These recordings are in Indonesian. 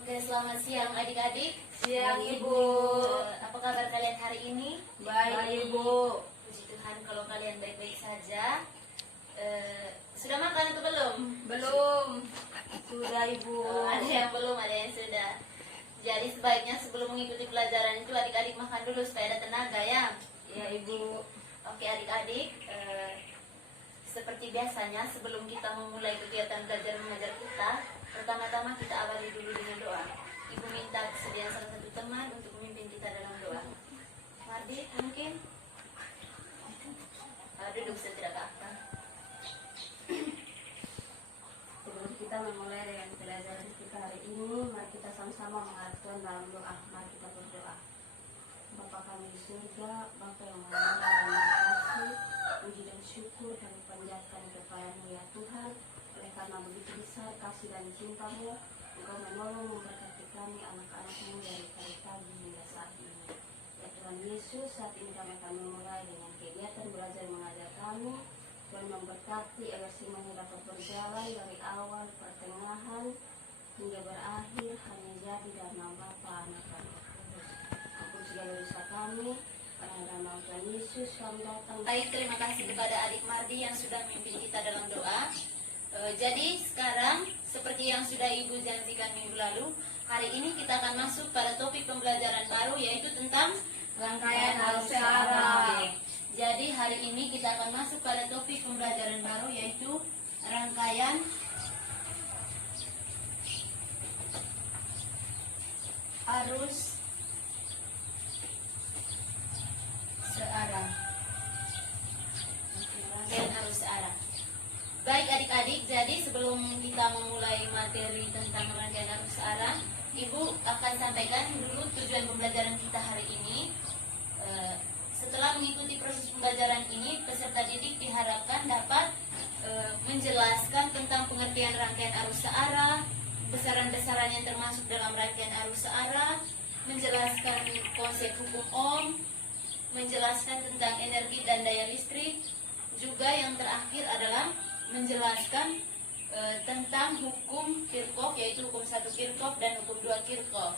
Oke, selamat siang adik-adik. Siang, Ibu. Apa kabar kalian hari ini? Baik, Ibu. Puji Tuhan kalau kalian baik-baik saja. Sudah makan atau belum? Belum. Sudah, Ibu. Ada yang belum, ada yang sudah. Jadi sebaiknya sebelum mengikuti pelajaran itu adik-adik makan dulu supaya ada tenaga ya. Ya, Ibu. Oke adik-adik, seperti biasanya sebelum kita memulai kegiatan belajar mengajar kita, pertama-tama kita awali dulu dengan doa. Ibu minta kesediaan salah satu teman untuk memimpin kita dalam doa. Mardi, mungkin? Duduk setirah ke atas. Sebelum kita memulai dengan pelajaran kita hari ini, mari kita sama-sama menghadap Tuhan dalam doa. Mari kita berdoa. Bapa kami di surga, Bapa yang maha dan maha kasih, puji dan syukur kami panjatkan kepada-Mu ya Tuhan. Oleh karena begitu besar kasih dan cinta-Mu, Engkau menolong memberkati kami anak-anak-Mu dari pagi hingga saat ini. Ya Tuhan Yesus, saat ini kami akan memulai dengan kegiatan belajar mengajar kami. Tuhan memberkati agar semuanya dapat berjalan dari awal, pertengahan, hingga berakhir hanya jadi dalam nama Bapa, Anak, dan Roh Kudus. Ampun segala dosa kami, pada nama Tuhan Yesus kami datang. Baik, terima kasih kepada adik Mardi yang sudah memimpin kita dalam doa. Jadi sekarang seperti yang sudah Ibu janjikan minggu lalu, hari ini kita akan masuk pada topik pembelajaran baru yaitu tentang Rangkaian arus searah. Oke. Jadi hari ini kita akan masuk pada topik pembelajaran baru yaitu rangkaian arus searah. Rangkaian arus searah. Baik adik-adik, jadi sebelum kita memulai materi tentang rangkaian arus searah, Ibu akan sampaikan dulu tujuan pembelajaran kita hari ini. Setelah mengikuti proses pembelajaran ini, peserta didik diharapkan dapat menjelaskan tentang pengertian rangkaian arus searah, besaran-besaran yang termasuk dalam rangkaian arus searah, menjelaskan konsep hukum Ohm, menjelaskan tentang energi dan daya listrik, juga yang terakhir adalah menjelaskan tentang hukum Kirchhoff, yaitu hukum 1 Kirchhoff dan hukum 2 Kirchhoff.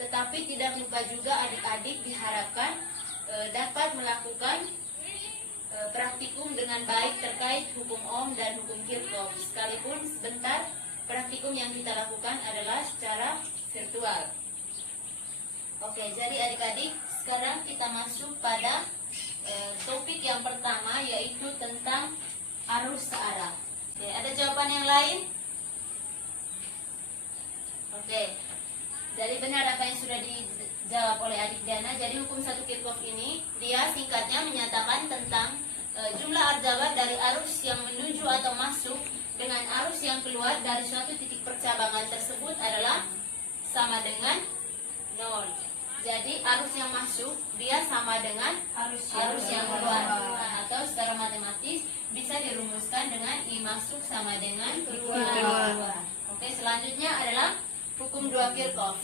Tetapi tidak lupa juga adik-adik diharapkan dapat melakukan praktikum dengan baik terkait hukum Ohm dan hukum Kirchhoff. Sekalipun sebentar praktikum yang kita lakukan adalah secara virtual. Oke, jadi adik-adik sekarang kita masuk pada topik yang pertama yaitu tentang arus searah. Oke, ada jawaban yang lain? Oke, jadi benar apa yang sudah dijawab oleh adik Diana. Jadi hukum 1 Kirchhoff ini dia singkatnya menyatakan tentang jumlah arjabat dari arus yang menuju atau masuk dengan arus yang keluar dari suatu titik percabangan tersebut adalah sama dengan 0. Jadi arus yang masuk dia sama dengan arus yang keluar. Atau secara matematis bisa dirumuskan dengan I masuk sama dengan I keluar. Oke, selanjutnya adalah hukum 2 Kirchhoff.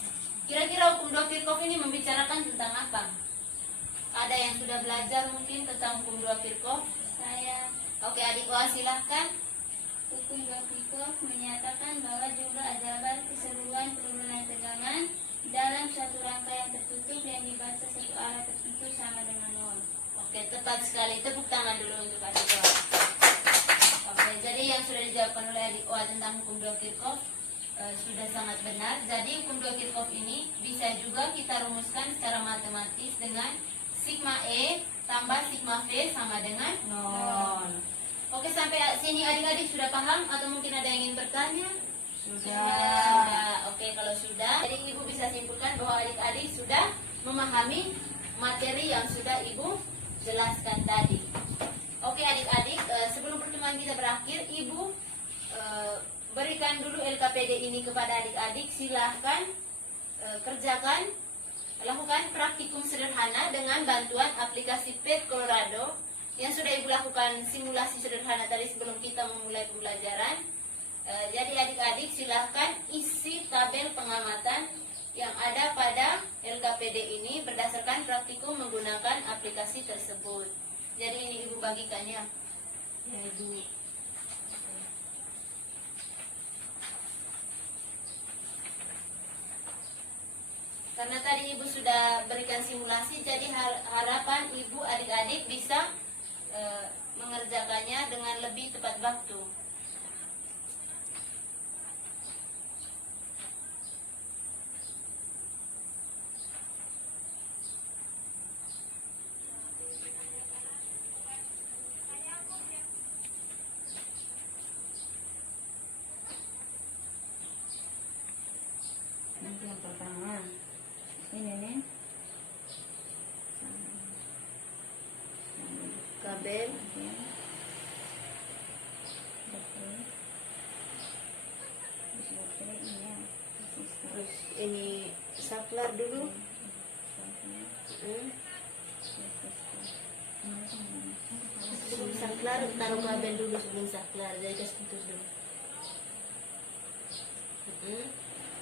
Kira-kira hukum 2 Kirchhoff ini membicarakan tentang apa? Ada yang sudah belajar mungkin tentang hukum 2 Kirchhoff? Saya. Oke, adik Wah silahkan. Hukum 2 Kirchhoff menyatakan bahwa jumlah arjabat keseluruhan penurunan tegangan dalam satu rangkaian tertutup yang dibaca satu arah tertentu sama dengan 0. Oke, tepat sekali. Tepuk tangan dulu untuk adik Wah. Oke, jadi yang sudah dijawabkan oleh adik Wah tentang hukum 2 Kirchhoff sudah sangat benar. Jadi hukum 2 Kirchhoff ini bisa juga kita rumuskan secara matematis dengan sigma E tambah sigma V sama dengan 0. Oke, sampai sini adik-adik sudah paham atau mungkin ada yang ingin bertanya? Sudah. Oke, kalau sudah, jadi Ibu bisa simpulkan bahwa adik-adik sudah memahami materi yang sudah Ibu jelaskan tadi. Oke adik-adik, sebelum pertemuan kita berakhir, Ibu berikan dulu LKPD ini kepada adik-adik. Silahkan kerjakan, lakukan praktikum sederhana dengan bantuan aplikasi Pep Colorado yang sudah Ibu lakukan simulasi sederhana tadi sebelum kita memulai pembelajaran. Jadi adik-adik silahkan isi tabel pengamatan yang ada pada LKPD ini berdasarkan praktikum menggunakan aplikasi tersebut. Jadi ini Ibu bagikannya. Ya, Ibu. Karena tadi Ibu sudah berikan simulasi, jadi harapan Ibu adik-adik bisa mengerjakannya dengan lebih tepat waktu. Nanti yang pertama ini nih Kabel, terus ini saklar dulu. Sebelum saklar taruh kabel dulu sebelum saklar, jadi kasih putus dulu.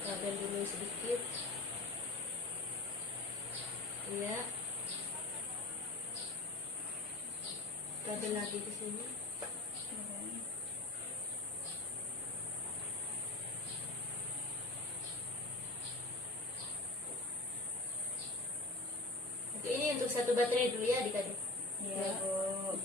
Kabel dulu sedikit. Iya. Kabel lagi ke sini. Oke, ini untuk satu baterai dulu ya adik-adik. ya Bu.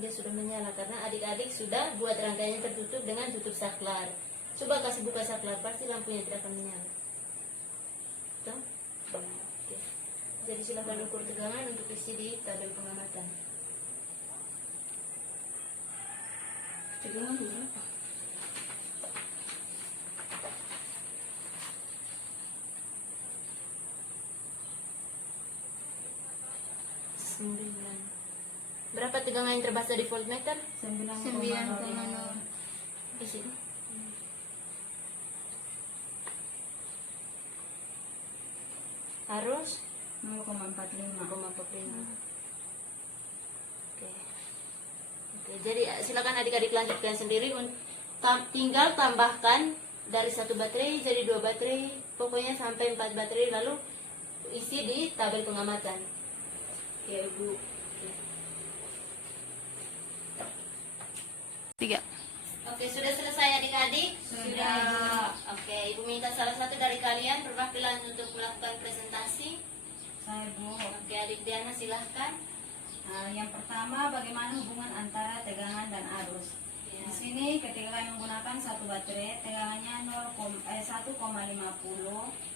Dia sudah menyala karena adik-adik sudah buat rangkaiannya tertutup dengan tutup saklar. Coba kasih buka saklar, pasti lampunya tidak akan menyala. Tuh. Oke. Jadi silakan ukur tegangan untuk isi di tabel pengamatan. Tegangan berapa? Berapa tegangan yang terbaca di voltmeter? 9,0. Isi. Harus 0,45. 0,45. Oke. Oke, jadi silakan adik-adik lanjutkan sendiri. Tinggal tambahkan dari satu baterai jadi 2 baterai, pokoknya sampai 4 baterai, lalu isi di tabel pengamatan. Oke, Ibu. 3. Oke, sudah selesai adik-adik? Sudah. Oke, Ibu minta salah satu dari kalian perwakilan untuk melakukan presentasi. Saya Bu. Oke, adik Diana silahkan. Yang pertama, bagaimana hubungan antara tegangan dan arus. Ya. Di sini ketika kalian menggunakan satu baterai, tegangannya 1,50,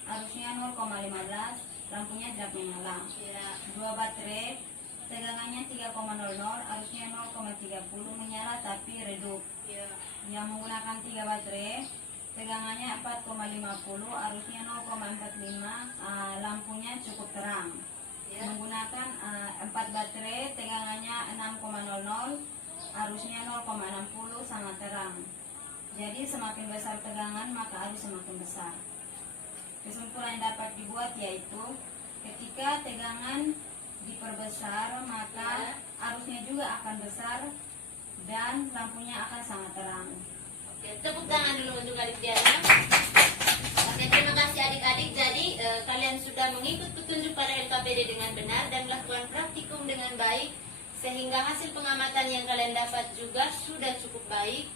arusnya 0,15, lampunya tidak menyala. Ya. 2 baterai, tegangannya 3,00, arusnya 0,30, menyala tapi redup. Ya. Yang menggunakan 3 baterai, tegangannya 4,50, arusnya 0,45, lampunya cukup terang. Ya. Menggunakan 4 baterai, tegangannya 6,00, arusnya 0,60, sangat terang. Jadi semakin besar tegangan maka arus semakin besar. Kesimpulan yang dapat dibuat yaitu ketika tegangan diperbesar maka arusnya juga akan besar dan lampunya akan sangat terang. Oke, tepuk tangan dulu untuk adik Diana. Oke, terima kasih adik-adik. Jadi kalian sudah mengikut petunjuk pada LKPD dengan benar dan melakukan praktikum dengan baik, sehingga hasil pengamatan yang kalian dapat juga sudah cukup baik.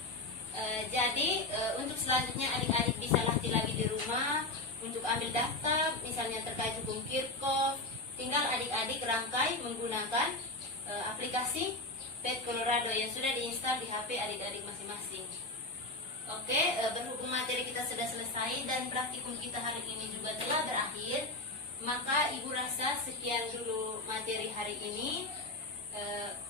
Jadi untuk selanjutnya adik-adik bisa latih lagi di rumah untuk ambil daftar, misalnya terkait hukum Kirchhoff. Tinggal adik-adik rangkai menggunakan aplikasi PET Colorado yang sudah diinstal di HP adik-adik masing-masing. Oke, berhubung materi kita sudah selesai dan praktikum kita hari ini juga telah berakhir, maka Ibu rasa sekian dulu materi hari ini.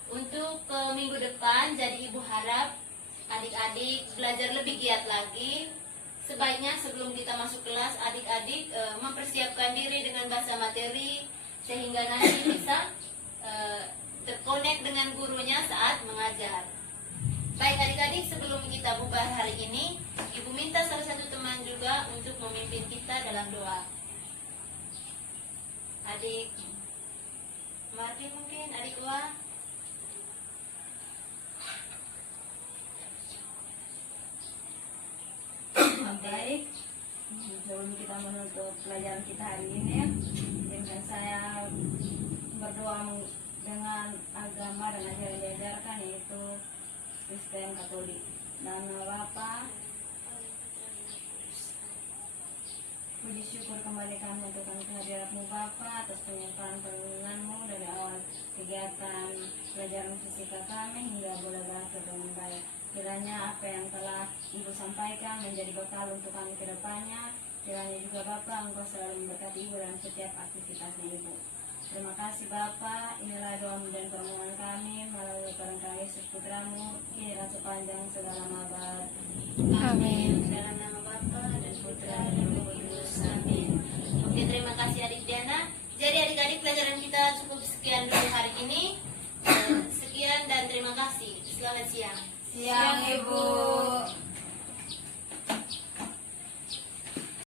Untuk minggu depan, jadi Ibu harap adik-adik belajar lebih giat lagi. Sebaiknya sebelum kita masuk kelas, adik-adik mempersiapkan diri dengan bahasa materi, sehingga nanti bisa terkonek dengan gurunya saat mengajar. Baik adik-adik, sebelum kita bubar hari ini, Ibu minta salah satu teman juga untuk memimpin kita dalam doa. Adik. Martin mungkin adik Wa. Baik, sebelum kita menutup pelajaran kita hari ini, dengan saya berdoa dengan agama dan ajaran diajarkan, yaitu Kristen Katolik. Nama Bapa, puji syukur kembali kami untuk kehadiratmu Bapa atas penyertaan perlindunganmu dari awal kegiatan pelajaran fisika kami hingga boleh berakhir dengan baik. Kiranya apa yang telah Ibu sampaikan menjadi bekal untuk kami ke depannya. Kiranya juga Bapa Engkau selalu memberkati Ibu dalam setiap aktivitasnya Ibu. Terima kasih Bapa, inilah doa dan permohonan kami melalui perengkah Yesus Putramu, kini dan sepanjang segala abad. Amin. Dalam nama Bapa dan Putra dan Roh Kudus. Amin. Oke, terima kasih adik Diana. Jadi adik-adik pelajaran kita cukup sekian dulu hari ini. Sekian dan terima kasih. Selamat siang. Siang Ibu.